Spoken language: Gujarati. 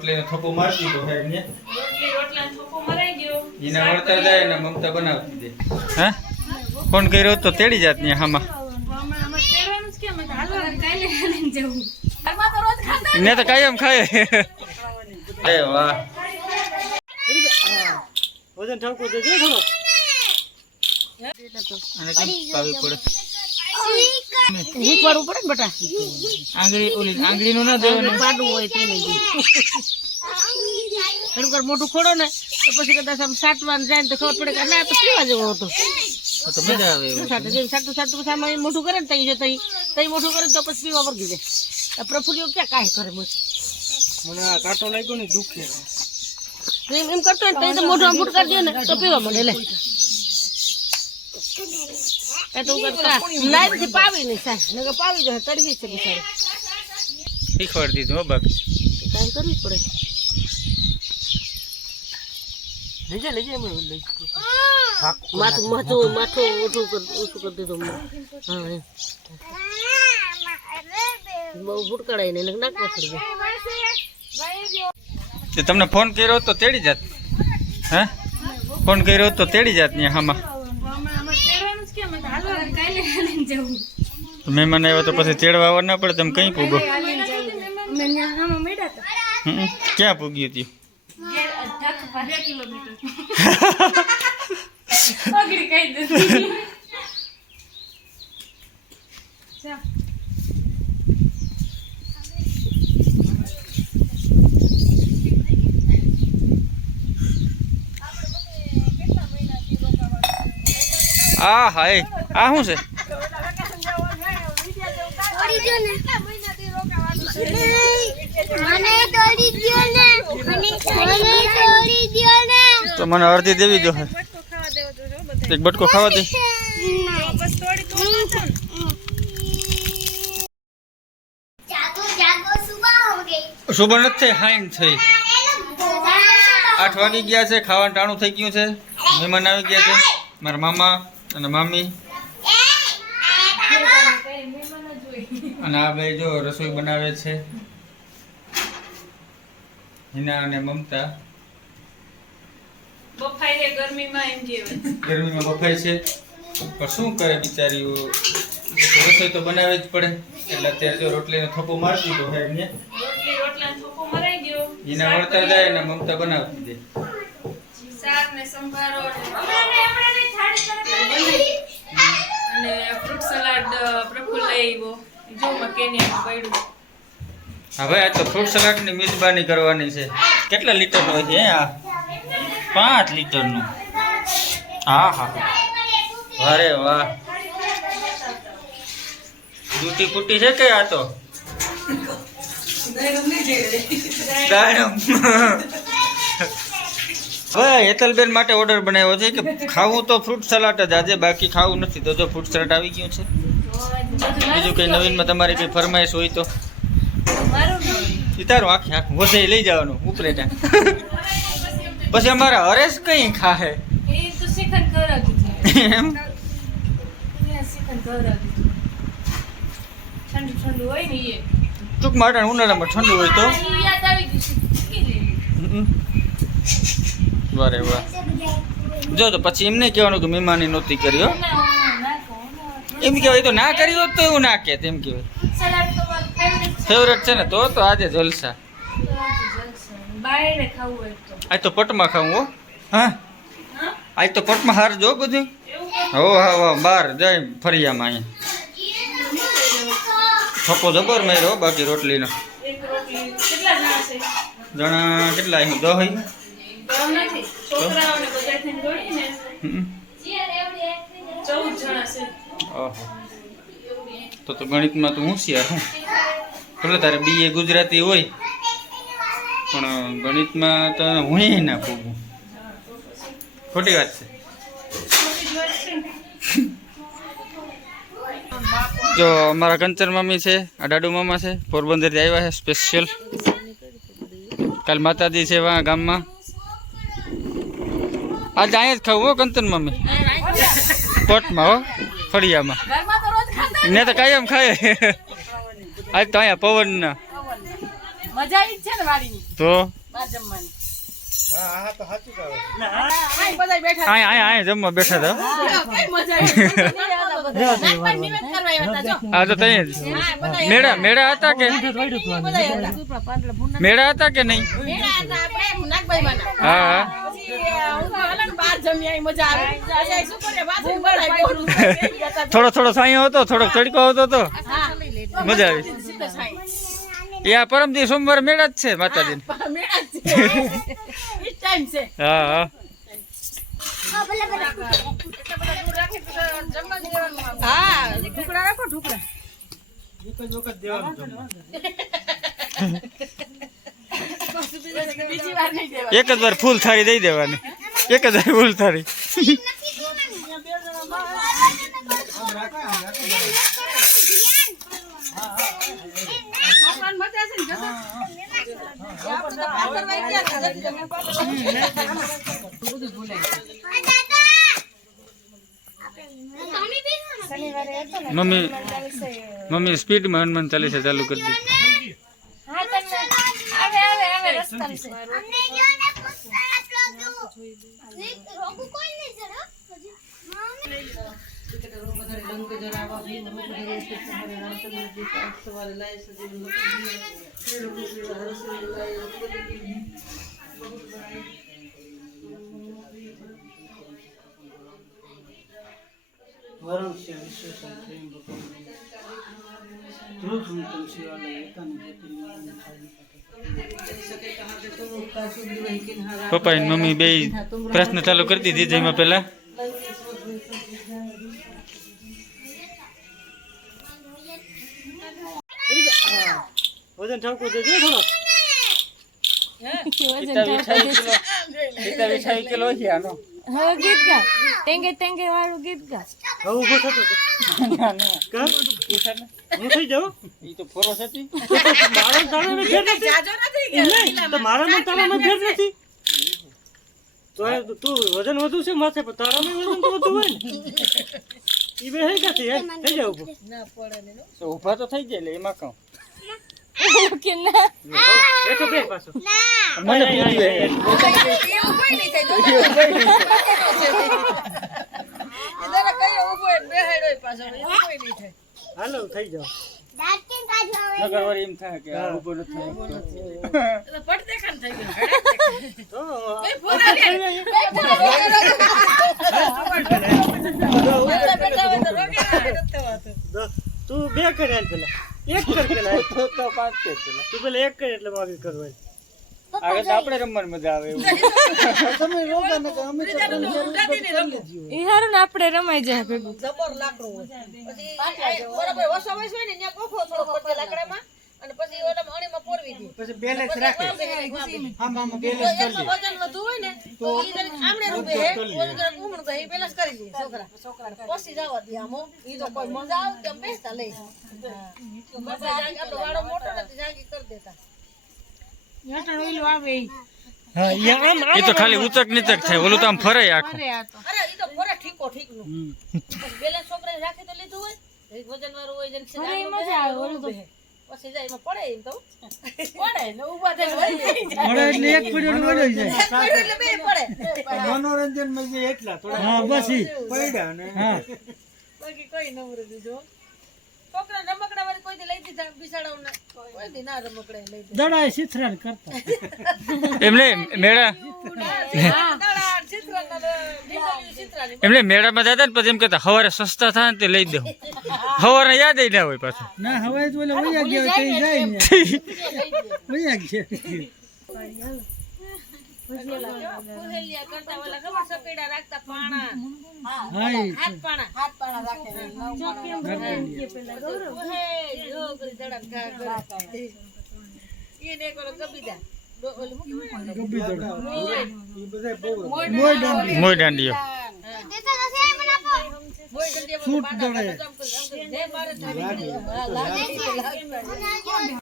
રોટલીનો થપ્પો મારતી તો હે ને રોટલાનો થપ્પો મરાઈ ગયો. એના વળતા જાય ને મમતા બનાવતી દે. હે ફોન કર્યો તો તેડી જાત ને હામાં તેડવાનું જ કેમ હતું? હાલવાનું કાલે લઈને જવું. ઘરમાં તો રોજ ખાતા ને તો કાયમ ખાય. અરે વાહ વજન ઠાકો દે દે થોડો. અને કેમ પાવી પડે હીક વાળું પડે ને બટા. આંગળી ઓલી આંગળીનું ના દેવાનું પાડું હોય તેને ઘર મોટું ખોડો ને તો પછી કદાચ આમ સાટવાનું જાય ને તો ખબર પડે કે ના તો પીવા જેવો હતો. તો મજા આવે એવું. સાટું પછી આમાં મોટું કરે ને તઈ મોટું કરે તો પછી પીવા વર્ગી જાય. પ્રફુલ્યો ક્યાં કાંઈ કરે બસ મને આ કાંટો લાગ્યો ને દુખે. એમ કરતો હોય ને તો મોઢું આમ ફૂટ કરી દે ને તો પીવા મળે. લે એ તો કરતા લાઈનથી પાવી નહીં સાહેબ નકર પાવી જાય તડવી છે બિચારી. શીખવાડી દીધું હો બાકી કામ કરવું જ પડે. લેજે એમ લઈ માથું ઓછું કરી દીધું. હા બહુ ભૂટકડાય ને નાખવા પડી જાય. તમને ફોન કર્યો તો તેડી જાત. હે ફોન કર્યો તો તેડી જાત ને હામાં તેડવાનું જ કેમ હતું? હાલવાનું કાલે લઈને જવું. મહેમાન આવ્યો તો પછી તેડવા આવવા ના પડે. તમે કઈ પૂગો? અમે ત્યાં હામાં મળ્યા હતા. ક્યાં પૂગ્યું હતું? 2 કિલોમીટર પગડી કહી દીધી. આ હાય આ શું છે? તો મને અડધી દેવી જો. એક બટકો ખાવા દે. સુબહ નથી હાઈન થઈ 8 વાગી ગયા છે. ખાવાનું ટાણું થઈ ગયું છે. મહેમાન આવી ગયા છે મારા મામા અને મામી. અને આ ભાઈ જો રસોઈ બનાવે છે. હિના અને મમતા બફાઈ છે ગરમીમાં. એમ કહેવાય ગરમીમાં બફાય છે પણ શું કરે બિચારીઓ. રસોઈ તો બનાવે જ પડે. એટલે અત્યારે જો રોટલીનો થપ્પો મારતી તો હે ને રોટલાનો થપ્પો મરાઈ ગયો. એના વળતા જાય ને મમતા બનાવતી દે. શાક ને સંભારો અને ફ્રૂટ સલાડ પ્રફુલ્લ લઈ આવ્યો. જો મકેને પડ્યું. હા ભાઈ આ તો ફ્રૂટ સલાડની મિજબાની કરવાની છે. કેટલા લીટરનું હોય છે? આ 5 લીટરનું. હા હા અરે વાહ દૂટી ફૂટી છે કે આ તો દાડમ. હવે હેતલબેન માટે ઓર્ડર બનાવ્યો છે કે ખાવું તો ફ્રૂટ સલાડ જ આજે, બાકી ખાવું નથી. તો જો ફ્રૂટ સલાડ આવી ગયું છે. બીજું કંઈ નવીનમાં તમારી કંઈ ફરમાઈશ હોય તો તારું આખું વધે લઈ જવાનું ઉપલેટા. પછી અમારા હરેશ કઈ ખાહે એ તો શિખર કરાવી એમ. ઠંડુ હોય ને એ ટૂંક માટે ઉનાળામાં ઠંડુ હોય તો યાદ આવી ગયું. બરે વાહ. જો તો પછી એમ નહીં કહેવાનું કે મહેમાની નહોતી કરી હો. એમ કહેવાય તો ના કરી હોત તો એવું ના કે તેમ કહેવાય. સલાડ તો મારું ફેવરેટ છે ને તો આજે જલસા. બાયરે ખાવું હોય તો આજ તો પટમાં ખાવું હો. હા આજ તો પટમાં હાર જો બધું. હો હા વાહ બહાર જાય ફરિયામાં અહીંયા થપ્પો જબર માર્યો બાકી રોટલીનો. એક રોટલી કેટલા જણા છે? જણા કેટલા અહીં 10 ગમ નથી. છોકરાઓને બધા થઈને દોડીને 14 જણા છે. ઓહો તો ગણિતમાં તો હોશિયાર હું. ભલે તારે BA ગુજરાતી હોય પણ ગણિતમાં તો હું ના પૂગું. ખોટી વાત છે. જો અમારા કંચન મામી છે, આ દાદુ મામા છે, પોરબંદરથી આવ્યા છે સ્પેશિયલ. કાલ માતાજી છે વાં ગામમાં. આજે અહીંયા જ ખાવું હો કંચન મામી કોટમાં હો ફળિયામાં. ને તો કાયમ ખાય. આજ તો અહીંયા પવનના મજા આવી છે ને વાડીની. તો બહાર જમવાની હા તો સાચું કહો. આય બધાય બેઠા આય જમવા બેઠા હતા કઈ મજા આવી નાનપણ નિવેદ કરવા આવ્યા હતા જો આ તો તઈ જ. હા બધાય મેળા હતા કે બધાય સુપરા પાંદડા ભૂંડા મેળા હતા કે નહીં? મેળા હતા આપણે નાગભાઈ માના હા પછી હું તો હલન બહાર જમી આવી મજા આવે પછી શું કરે બાજુ બધાય બોલું થોડો સાયો હતો, થોડોક તડકો હતો તો હા મજા આવી. સીધો સાઈ એ આ પરમ દી સોમવારે મેળા જ છે માતાજી. મેળા છે ઈ ટાઈમ છે હા હા ઢુકડા રાખો ઢુકડા એક જ વખત દેવાનું જમવા. બીજી વાર નહીં દેવા એક જ વાર ફૂલ થાળી દઈ દેવાની. એક જ વાર ફૂલ થાળી. છોકરાને મજા છે ને જતો આપણે તો પાછળ વહી ગયા હતા જતી તમે બધું ભૂલાય મમ્મી સ્પીડમાં હનુમાન ચાલીસા ચાલુ કરી દીધી. પપ્પા અને મમ્મી બે પ્રશ્ન ચાલુ કરી દીધી જેમાં પેલા વજન ઠાકુર દેજો થોડો. હવે ગીત ગા ટેંગે ટેંગે વાળું ગીત ગા હવે ઊભો થતો હતો. કા? હું થઈ જાઉં? મારા તારામાં ફેર નથી. જાજો નથી નહીં, તો મારામાં તારામાં ફેર નથી. તો એ તું વજન વધુ છે માથે, પણ તારામાં વજન તો વધુ હોય ને. ઈ બે હે ક્યાંથી હે? થઈ જાવ ઊભો. ઉભા તો થઈ જાય એમાં કહું કે ના બેઠો બે પાછો. મને ભૂલી ગઈ. એવું કોઈ નહીં થાય ઇધર કઈ ઉભો બેહાડ્યો પાછો એવું કોઈ નહીં થાય હાલો થઈ જાવ. નગર વળી એમ થાય કે આ ઊભો નથી થયો. તો પટ દેખાન થઈ ગયું તો એ પૂરા રે તું બે કર હાલ પેલા. એક કર પેલા. તો પાંચ છે પેલા. તું પેલા એક કર એટલે માગે કરવાય. આગળ તો આપણે રમવાની મજા આવે એવું. ઈ હારું ને આપણે રમાઈ જાય ભેગું જબર લાકડું હોય પછી બરાબર વસો વસો હોય ને ત્યાં ગોખો થોડો પડતો લાકડામાં અને પછી ઓલામાં અણીમાં પોરવી દે પછી બેલેન્સ રાખે. આમ આમ તો બેલેન્સ કરી એકનો વજન વધુ હોય ને તો ઈ જરીક આમણે રૂબે હે ઓલું જરીક ઉમણ ગઈ બેલેન્સ કરી દે છોકરાને પછી જવા દે આમો ઈ તો કોઈ મજા આવે તેમ બેસતા લઈ મજા આવે આપણો વાળો મોટો નથી જાગી કરી દેતા હા ઈ આમ એ તો ખાલી ઉચક નીચક થાય ઓલું તો આમ ફરે આખું. અરે ઈ તો ફરે ઠીકો ઠીકનું પછી બેલેન્સ છોકરાને રાખી તો લીધું હોય એક વજન વાળું હોય જેમ અરે ઈ મજા આવે ઓલું તો પછી જાય એમાં પડે એમ તો પડે ને ઊભા થઈને વહી જાય મળે એટલે એક પીરિયડ વળી જાય. એટલે બે પડે મનોરંજન માં જે એટલા થોડા. હા બસ ઈ પડ્યા ને. હા બાકી કઈ નવરે દીધો છોકરા રમકડા વાળી કોઈ દી લઈ દીધા બિસાડાઓને કોઈ દી ના રમકડા લઈ દીધા દડાય સિથરાન કરતા. એમને મેળા દાડા ચિત્રના બીજાની ચિત્રાની એમને મેળામાં જતા ને પછી એમ કહેતા સવારે સસ્તા થાય ને તે લઈ દઉં. સવારે યાદ ના હોય પાછું. ના હવે તો ઓલે વયા ગયા તે જાય ને. વયા ગયા. કુહેલિયા કરતા ઓલા ખબર સપેડા રાખતા પાણા હા ઈ હાથ પાણા રાખે ઓહે જો કરી ધડક કરે એને કોલો કબીદા ઓલું ગબ્બી દડા. ઈ બધા બહુ મોય દાંડીઓ મોય ગંડિયા સૂટ બાંધા દડે. જમ કરે જય ભારત